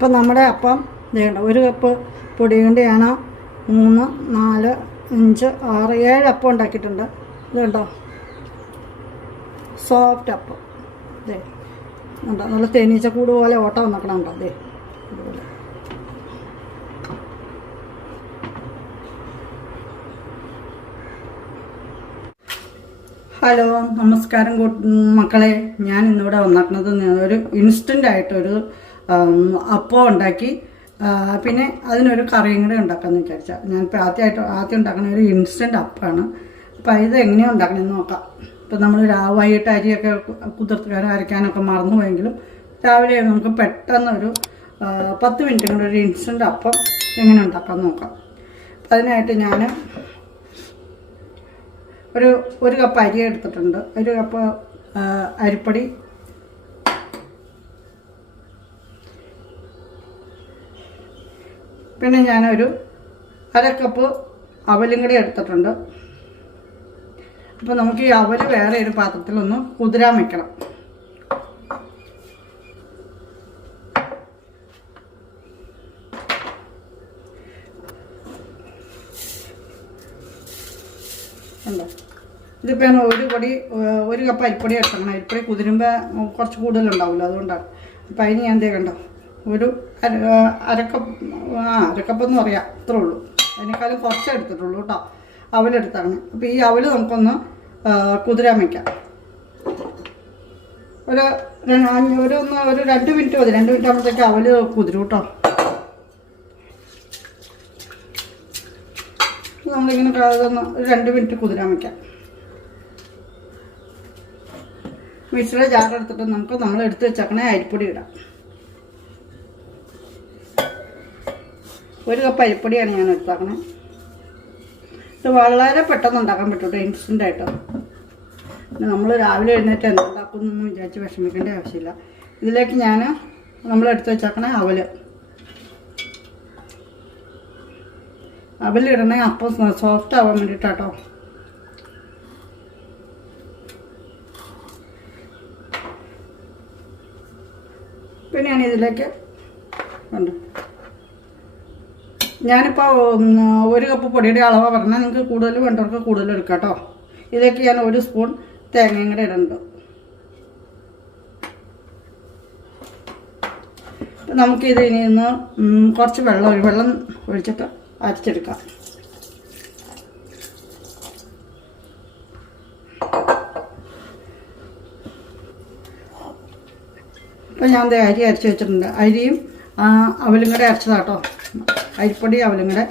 അപ്പം നമ്മുടെ അപ്പം വേണ്ട ഒരു കപ്പ് പൊടി കൊണ്ടാണ് മൂന്ന് നാല് അഞ്ച് ആറ് ഏഴ് അപ്പം ഉണ്ടാക്കിയിട്ടുണ്ട്. ഇതുണ്ടോ? സോഫ്റ്റ് അപ്പം. ഇതേ ഉണ്ടോ നല്ല തേനീച്ചക്കൂട് പോലെ ഓട്ടം വന്നേക്കണുണ്ടോ അതെ ഇതുപോലെ. ഹലോ നമസ്കാരം മക്കളെ. ഞാൻ ഇന്നിവിടെ വന്നിരിക്കുന്നത് ഒരു ഇൻസ്റ്റന്റ് ആയിട്ടൊരു അപ്പം ഉണ്ടാക്കി. പിന്നെ അതിനൊരു കറിയും കൂടെ ഉണ്ടാക്കാമെന്ന് വിചാരിച്ചാൽ ഞാനിപ്പോൾ ആദ്യമായിട്ട് ആദ്യം ഉണ്ടാക്കുന്ന ഒരു ഇൻസ്റ്റന്റ് അപ്പമാണ് അപ്പോൾ ഇത് എങ്ങനെയാണ് ഉണ്ടാക്കണമെന്ന് നോക്കാം. ഇപ്പം നമ്മൾ രാവായിട്ട് അരിയൊക്കെ കുതിർത്തുകാരൻ അരയ്ക്കാനൊക്കെ മറന്നു പോയെങ്കിലും രാവിലെ നമുക്ക് പെട്ടെന്നൊരു പത്ത് മിനിറ്റ് കൊണ്ട് ഒരു ഇൻസ്റ്റന്റ് അപ്പം എങ്ങനെ ഉണ്ടാക്കാമെന്ന് നോക്കാം. അപ്പം അതിനായിട്ട് ഞാൻ ഒരു ഒരു കപ്പ് അരി എടുത്തിട്ടുണ്ട്. ഒരു കപ്പ് അരിപ്പൊടി പിന്നെ ഞാനൊരു അര കപ്പ് അവലും കൂടി എടുത്തിട്ടുണ്ട്. അപ്പോൾ നമുക്ക് ഈ അവൽ വേറെ ഒരു പാത്രത്തിലൊന്ന് കുതിരാൻ വെക്കണം. ഉണ്ടോ ഇതിപ്പോൾ ഞാൻ ഒരു പൊടി ഒരു കപ്പ് അരിപ്പൊടി എടുത്തണം അരിപ്പൊടി കുതിരുമ്പോൾ കുറച്ച് കൂടുതലുണ്ടാവില്ല അതുകൊണ്ടാണ്. അപ്പോൾ അതിന് ഞാൻ എന്തേ കണ്ടോ ഒരു അര അരക്കപ്പ് ആ അരക്കപ്പ് എന്ന് പറയാം അത്രേ ഉള്ളൂ. അതിനേക്കാളും കുറച്ചേ എടുത്തിട്ടുള്ളൂ കേട്ടോ. അവലെടുത്താണ്. അപ്പോൾ ഈ അവൽ നമുക്കൊന്ന് കുതിര കുതിരാൻ വയ്ക്കാം ഒരു ഒരു ഒന്ന് ഒരു രണ്ട് മിനിറ്റ് മതി. രണ്ട് മിനിറ്റ് ആകുമ്പോഴത്തേക്ക് അവൽ കുതിരും കേട്ടോ. നമ്മളിങ്ങനെ ഒരു രണ്ട് മിനിറ്റ് കുതിരാൻ വയ്ക്കാം മിക്സിയുടെ ജാർ എടുത്തിട്ട് നമുക്ക് നമ്മൾ എടുത്ത് വെച്ചേക്കണേ അരിപ്പൊടി ഇടാം. ഒരു കപ്പ് അരിപ്പൊടിയാണ് ഞാൻ എടുത്താക്കണേ ഇത് വളരെ പെട്ടെന്ന് ഉണ്ടാക്കാൻ പറ്റും ഇൻസ്റ്റന്റ് ആയിട്ട്. നമ്മൾ രാവിലെ എഴുന്നേറ്റ് എന്തുണ്ടാക്കുന്നൊന്നും വിചാരിച്ച് വിഷമിക്കേണ്ട ആവശ്യമില്ല. ഇതിലേക്ക് ഞാൻ നമ്മൾ എടുത്ത് വെച്ചേക്കണേ അവൽ. അവലിടണേ അപ്പം സോഫ്റ്റ് ആവാൻ വേണ്ടിയിട്ടാട്ടോ പിന്നെ ഞാൻ ഇതിലേക്ക് ഉണ്ട് ഞാനിപ്പോൾ ഒരു കപ്പ് പൊടിയുടെ അളവ് പറഞ്ഞാൽ നിങ്ങൾക്ക് കൂടുതൽ വേണ്ടവർക്ക് കൂടുതൽ എടുക്കാം കേട്ടോ. ഇതിലേക്ക് ഞാൻ ഒരു സ്പൂൺ തേങ്ങയും കൂടെ ഇടുന്നുണ്ട്. നമുക്കിത് ഇനി ഇന്ന് കുറച്ച് വെള്ളം ഒരു വെള്ളം ഒഴിച്ചിട്ട് അരച്ചെടുക്കാം. അപ്പം ഞാൻ അരി അരച്ച് വെച്ചിട്ടുണ്ട്. അരിയും അവലും കൂടെ അരച്ചതാട്ടോ അരിപ്പൊടി അവലും കൂടെ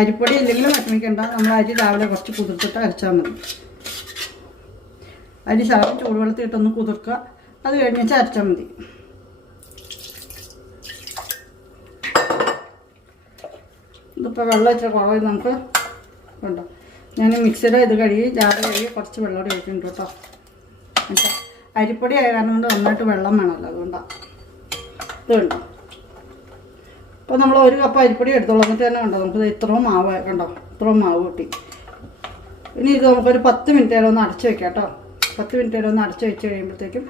അരിപ്പൊടി ഇല്ലെങ്കിലും വിഷമിക്കേണ്ട നമ്മൾ അരി രാവിലെ കുറച്ച് കുതിർത്തിട്ട് അരച്ചാൽ മതി. അരി ശകലം ചൂടുവെള്ളത്തിട്ടൊന്ന് കുതിർക്കുക. അത് കഴിഞ്ഞ് അരച്ചാൽ മതി. ഇതിപ്പോൾ വെള്ളം ഇച്ചിരി കുറവായി നമുക്ക് ഉണ്ടോ ഞാൻ മിക്സിയുടെ ഇത് കഴുകി ജാറ് കഴുകി കുറച്ച് വെള്ളം കൂടി ഒഴിക്കുന്നുണ്ട് കേട്ടോ. അരിപ്പൊടി ആയ കാരണം കൊണ്ട് നന്നായിട്ട് വെള്ളം വേണമല്ലോ അതുകൊണ്ടാണ് ഇത് കണ്ടോ? അപ്പോൾ നമ്മൾ ഒരു കപ്പ് അരിപ്പൊടി എടുത്തോളൂ. എന്നിട്ട് തന്നെ കണ്ടോ? നമുക്ക് ഇത്രയും മാവ് കണ്ടോ? ഇത്രയും മാവ് കിട്ടി. ഇനി ഇത് നമുക്കൊരു പത്ത് മിനിറ്റ് നേരം ഒന്ന് അടച്ച് വെക്കാം കേട്ടോ. പത്ത് മിനിറ്റ് നേരം ഒന്ന് അടച്ച് വെച്ച് കഴിയുമ്പോഴത്തേക്കും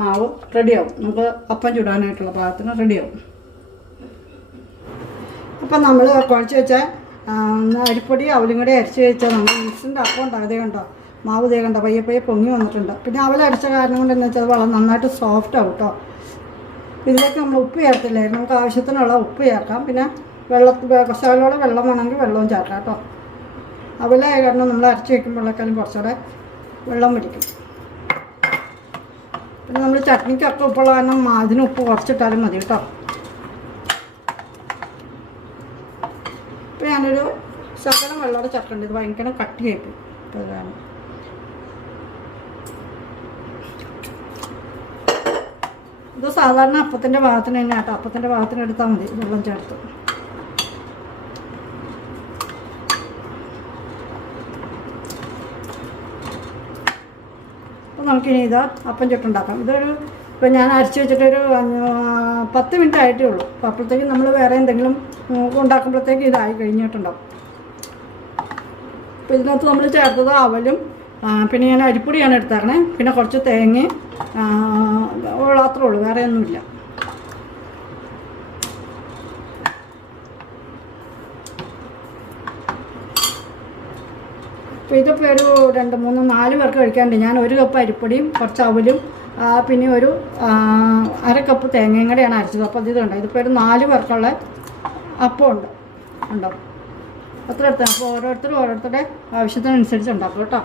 മാവ് റെഡിയാവും നമുക്ക് അപ്പം ചുടാനായിട്ടുള്ള പാകത്തിന് റെഡിയാവും അപ്പം നമ്മൾ കുഴച്ച് വെച്ച അരിപ്പൊടി അവലും കൂടി അരച്ച് വെച്ചാൽ നമ്മൾ മിക്സിന്റെ അപ്പം ഉണ്ടാകതേ കണ്ടോ? മാവ് തേ കണ്ടോ? പയ്യെ പയ്യെ പൊങ്ങി വന്നിട്ടുണ്ട്. പിന്നെ അവലരച്ച കാരണം കൊണ്ട് എന്താ വെച്ചാൽ വളരെ നന്നായിട്ട് സോഫ്റ്റ് ആവും കേട്ടോ. ഇതിലേക്ക് നമ്മൾ ഉപ്പ് ചേർത്തില്ലായിരുന്നു നമുക്ക് ആവശ്യത്തിനുള്ള ഉപ്പ് ചേർക്കാം. പിന്നെ വെള്ളത്തിൽ കുറച്ചാലോടെ വെള്ളം വേണമെങ്കിൽ വെള്ളവും ചേർക്കാം കേട്ടോ. അവലായ കാരണം നമ്മൾ അരച്ച് വയ്ക്കുമ്പോഴേക്കാളും കുറച്ചുകൂടെ വെള്ളം പിടിക്കും. പിന്നെ നമ്മൾ ചട്നിക്കൊക്കെ ഉപ്പുള്ള കാരണം അതിന് ഉപ്പ് കുറച്ചിട്ടാലും മതി കേട്ടോ. ഇപ്പം ഞാനൊരു ശകലം വെള്ളമോടെ ചേർക്കേണ്ടത് ഭയങ്കര കട്ടിയായിപ്പോയി അപ്പോൾ അത് ഇത് സാധാരണ അപ്പത്തിന്റെ ഭാഗത്തിന് തന്നെ കേട്ടോ അപ്പത്തിന്റെ ഭാഗത്തിന് എടുത്താൽ മതി. വെള്ളം ചേർത്ത്. അപ്പോൾ നമുക്കിനി ഇത് അപ്പം ചുട്ടുണ്ടാക്കാം. ഇതൊരു ഇപ്പം ഞാൻ അരച്ച് വെച്ചിട്ടൊരു പത്ത് മിനിറ്റ് ആയിട്ടേ ഉള്ളൂ അപ്പോൾ അപ്പോഴത്തേക്കും നമ്മൾ വേറെ എന്തെങ്കിലും ഉണ്ടാക്കുമ്പോഴത്തേക്കും ഇതായി കഴിഞ്ഞിട്ടുണ്ടാവും. അപ്പോൾ ഇതിനകത്ത് നമ്മൾ ചേർത്തത് അവലും പിന്നെ ഞാൻ അരിപ്പൊടിയാണ് എടുത്തേക്കണേ. പിന്നെ കുറച്ച് തേങ്ങയും അത്രേ ഉള്ളൂ വേറെ ഒന്നുമില്ല. അപ്പോൾ ഇതിപ്പോൾ ഒരു രണ്ട് മൂന്ന് നാല് പേർക്ക് കഴിക്കാണ്ട് ഞാൻ ഒരു കപ്പ് അരിപ്പൊടിയും കുറച്ച് അവലും പിന്നെ ഒരു അര കപ്പ് തേങ്ങയും കൂടെയാണ് അരച്ചത്. അപ്പോൾ ഇതുണ്ട് ഇതിപ്പോൾ ഒരു നാല് പേർക്കുള്ള അപ്പമുണ്ട് ഉണ്ടാവും അത്ര എടുത്താൽ അപ്പോൾ ഓരോരുത്തരും ഓരോരുത്തരുടെ ആവശ്യത്തിനനുസരിച്ച് ഉണ്ടാക്കും കേട്ടോ.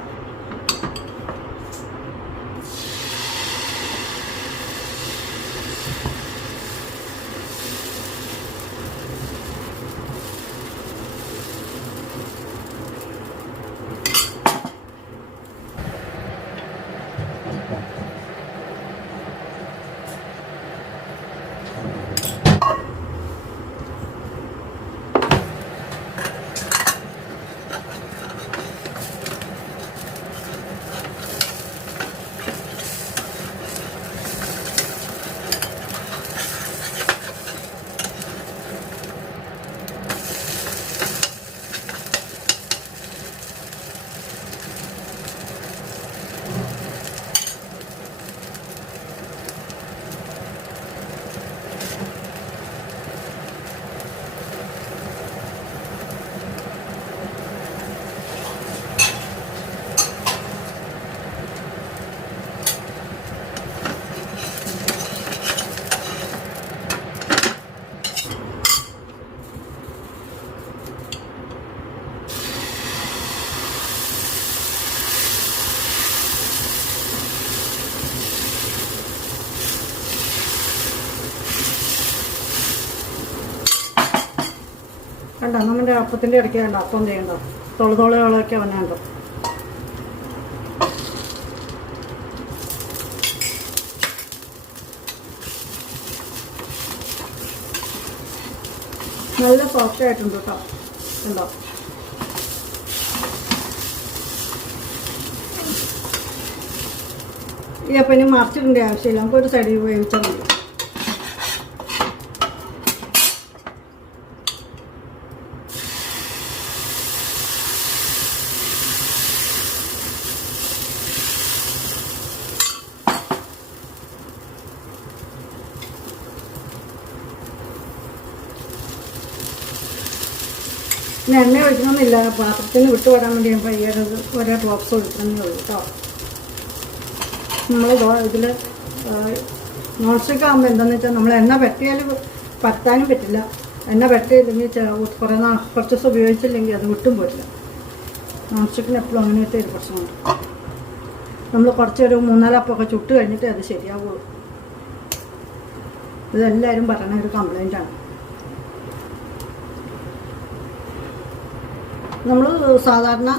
കണ്ടോ നമ്മുടെ അപ്പത്തിന്റെ ഇടയ്ക്ക് വേണ്ട അപ്പം ചെയ്യണ്ട. തൊളുതൊളുകളൊക്കെ വന്നുണ്ടോ നല്ല സോഫ്റ്റ് ആയിട്ടുണ്ട് കേട്ടോ കണ്ടോ? ഈ അപ്പം ഇനി ആവശ്യമില്ല. നമുക്ക് ഒരു സൈഡിൽ വേവിച്ചാൽ മതി. പിന്നെ എണ്ണ ഒഴിക്കണമെന്നില്ല. പാത്രത്തിന് വിട്ടു വരാൻ വേണ്ടി ഞാൻ പയ്യത് ഒരേ ഡ്രോപ്സ് ഒഴിക്കണമെന്നേ ഉള്ളൂ കേട്ടോ നമ്മൾ ഇതിൽ നോൺ സ്റ്റിക്ക് ആകുമ്പോൾ എന്താണെന്ന് വെച്ചാൽ നമ്മൾ എണ്ണ പറ്റിയാൽ പറ്റാനും പറ്റില്ല. എണ്ണ പറ്റിയില്ലെങ്കിൽ ചെ- കുറേ നാൾ കുറച്ച് ദിവസം ഉപയോഗിച്ചില്ലെങ്കിൽ അത് വിട്ടും പോരില്ല. നോൺ സ്റ്റിക്കിന് എപ്പോഴും അങ്ങനത്തെ ഒരു പ്രശ്നമുണ്ട്. നമ്മൾ കുറച്ചൊരു മൂന്നാലപ്പൊക്കെ ചുട്ട് കഴിഞ്ഞിട്ട് അത് ശരിയാവുള്ളൂ. ഇതെല്ലാവരും പറയുന്ന ഒരു കംപ്ലൈന്റാണ് നമ്മൾ സാധാരണ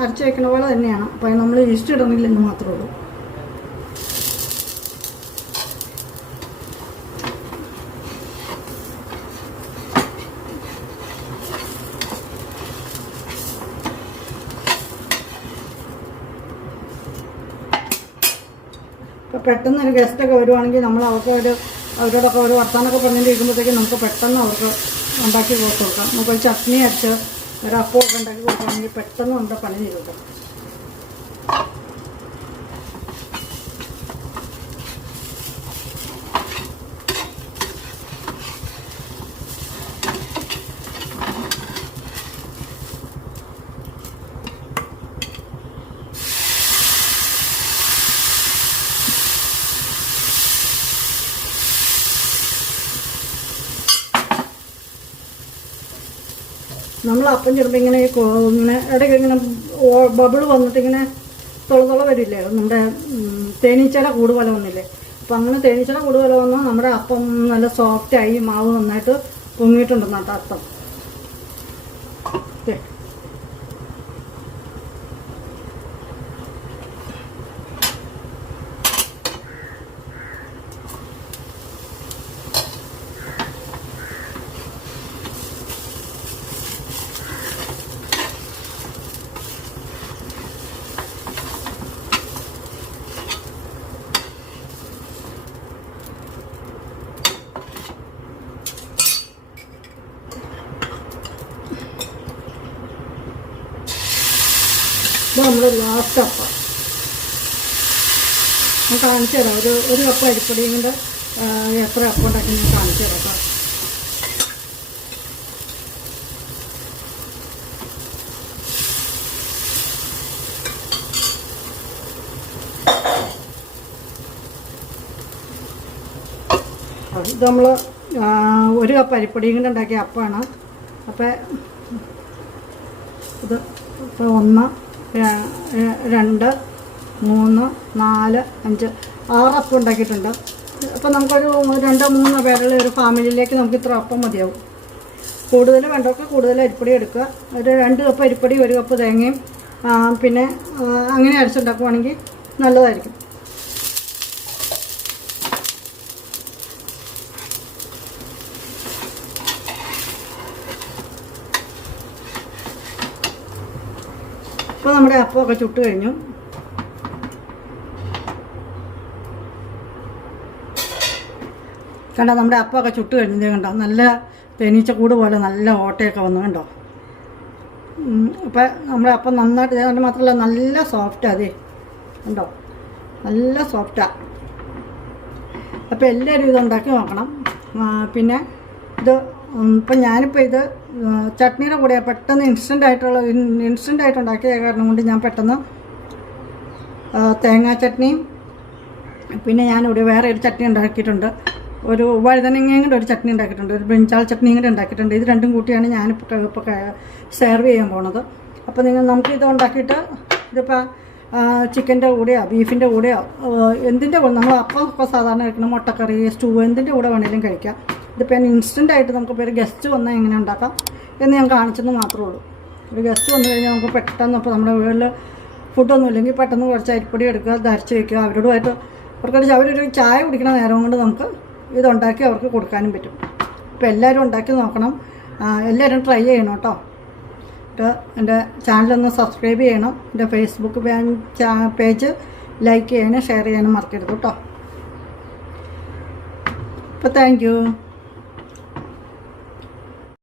അരച്ച് വയ്ക്കുന്ന പോലെ തന്നെയാണ്. അപ്പോൾ നമ്മൾ ഈസ്റ്റ് ഇടുന്നില്ലെന്ന് മാത്രമേ ഉള്ളൂ. പെട്ടെന്ന് ഒരു ഗസ്റ്റൊക്കെ വരുവാണെങ്കിൽ നമ്മൾ അവർക്ക് ഒരു അവരോടൊക്കെ ഒരു വർത്താനൊക്കെ പറഞ്ഞിരിക്കുമ്പോഴത്തേക്കും നമുക്ക് പെട്ടെന്ന് അവർക്ക് ഉണ്ടാക്കി കൊടുത്ത് കൊടുക്കാം. നമുക്ക് ചട്നി അരച്ച് ഒരു അപ്പമൊക്കെ ഉണ്ടാക്കി കൊടുക്കുകയാണെങ്കിൽ പെട്ടെന്ന് നമ്മുടെ പണി ചെയ്ത് നമ്മൾ അപ്പം ചെറുപ്പം ഇങ്ങനെ ഇങ്ങനെ ഇടയ്ക്ക് ഇങ്ങനെ ബബിൾ വന്നിട്ട് ഇങ്ങനെ തുളതുള വരില്ലേ? നമ്മുടെ തേനീച്ചല തേനീച്ചയുടെ കൂട് പോലെ വന്നില്ലേ? അപ്പം അങ്ങനെ തേനീച്ചയുടെ കൂട് പോലെ വന്നാൽ നമ്മുടെ അപ്പം നല്ല സോഫ്റ്റായി മാവ് നന്നായിട്ട് പൊങ്ങിയിട്ടുണ്ടെന്നാട്ടോ അർത്ഥം. അപ്പം നമ്മുടെ ലാസ്റ്റ് അപ്പ ഞാൻ കാണിച്ചു തരാം. ഒരു ഒരു കപ്പ് അരിപ്പൊടി കൊണ്ട് എത്ര അപ്പം ഉണ്ടാക്കി ഞാൻ കാണിച്ചു തരാം കേട്ടോ. ഇത് നമ്മൾ ഒരു കപ്പ് അരിപ്പൊടി കൊണ്ട് ഉണ്ടാക്കിയ അപ്പമാണ് അപ്പം ഇത് ഒന്ന് രണ്ട് മൂന്ന് നാല് അഞ്ച് ആറ് അപ്പം ഉണ്ടാക്കിയിട്ടുണ്ട്. അപ്പോൾ നമുക്കൊരു രണ്ടോ മൂന്നോ പേരുള്ള ഒരു ഫാമിലിയിലേക്ക് നമുക്ക് ഇത്ര അപ്പം മതിയാവും. കൂടുതൽ വേണ്ടവർക്ക് കൂടുതൽ അരിപ്പൊടി എടുക്കുക. ഒരു രണ്ട് കപ്പ് അരിപ്പൊടി ഒരു കപ്പ് തേങ്ങയും പിന്നെ അങ്ങനെ അരച്ചുണ്ടാക്കുവാണെങ്കിൽ നല്ലതായിരിക്കും. ഇപ്പോൾ നമ്മുടെ അപ്പമൊക്കെ ചുട്ട് കഴിഞ്ഞു. കണ്ടോ നമ്മുടെ അപ്പമൊക്കെ ചുട്ട് കഴിഞ്ഞത് കണ്ടോ നല്ല തേനീച്ചക്കൂട് പോലെ നല്ല ഓട്ടയൊക്കെ വന്നു കണ്ടോ. അപ്പം നമ്മുടെ അപ്പം നന്നായിട്ട് അതുകൊണ്ട് മാത്രമല്ല നല്ല സോഫ്റ്റാ അതെ. കണ്ടോ നല്ല സോഫ്റ്റാ അപ്പോൾ എല്ലാവരും ഇത് ഉണ്ടാക്കി നോക്കണം. പിന്നെ ഇത് ഇപ്പം ഞാനിപ്പോൾ ഇത് ചട്നിയുടെ കൂടെ പെട്ടെന്ന് ഇൻസ്റ്റന്റ് ആയിട്ടുള്ള ഇൻസ്റ്റന്റ് ആയിട്ട് ഉണ്ടാക്കിയ കാരണം കൊണ്ട് ഞാൻ പെട്ടെന്ന് തേങ്ങാ ചട്നിയും പിന്നെ ഞാനിവിടെ വേറെ ഒരു ചട്നി ഉണ്ടാക്കിയിട്ടുണ്ട്. ഒരു വഴുതനങ്ങയും കൂടെ ഒരു ചട്നി ഉണ്ടാക്കിയിട്ടുണ്ട്. ഒരു ബ്രിഞ്ചാൾ ചട്നിയും കൂടെ ഉണ്ടാക്കിയിട്ടുണ്ട്. ഇത് രണ്ടും കൂട്ടിയാണ് ഞാൻ ഇപ്പോൾ സെർവ് ചെയ്യാൻ പോണത്. അപ്പോൾ നിങ്ങൾ നമുക്ക് ഇത് ഉണ്ടാക്കിയിട്ട് ഇതിപ്പോൾ ചിക്കന്റെ കൂടെയോ ബീഫിന്റെ കൂടെയോ എന്തിന്റെ കൂടെ? നമ്മൾ അപ്പം സാധാരണ കഴിക്കണം മുട്ടക്കറി സ്റ്റൂ എന്തിന്റെ കൂടെ വേണമെങ്കിലും കഴിക്കാം. ഇതിപ്പോൾ ഞാൻ ഇൻസ്റ്റന്റ് ആയിട്ട് നമുക്കിപ്പോൾ ഒരു ഗസ്റ്റ് വന്നാൽ എങ്ങനെ ഉണ്ടാക്കാം എന്ന് ഞാൻ കാണിച്ചെന്ന് മാത്രമേ ഉള്ളൂ. ഒരു ഗസ്റ്റ് വന്നു കഴിഞ്ഞാൽ നമുക്ക് പെട്ടെന്ന് ഇപ്പോൾ നമ്മുടെ വീട്ടിൽ ഫുഡൊന്നും ഇല്ലെങ്കിൽ പെട്ടെന്ന് കുറച്ച് അരിപ്പൊടി എടുക്കുക ധരിച്ച് വയ്ക്കുക അവരോടുമായിട്ട് അവർക്കൊരു അവരൊരു ചായ കുടിക്കണ നേരം കൊണ്ട് നമുക്ക് ഇതുണ്ടാക്കി അവർക്ക് കൊടുക്കാനും പറ്റും. അപ്പോൾ എല്ലാവരും ഉണ്ടാക്കി നോക്കണം. എല്ലാവരും ട്രൈ ചെയ്യണം കേട്ടോ. എന്റെ ചാനലൊന്ന് സബ്സ്ക്രൈബ് ചെയ്യണം. എന്റെ ഫേസ്ബുക്ക് പേജ് ലൈക്ക് ചെയ്യാനും ഷെയർ ചെയ്യാനും മറക്കരുത് കേട്ടോ. അപ്പോൾ താങ്ക്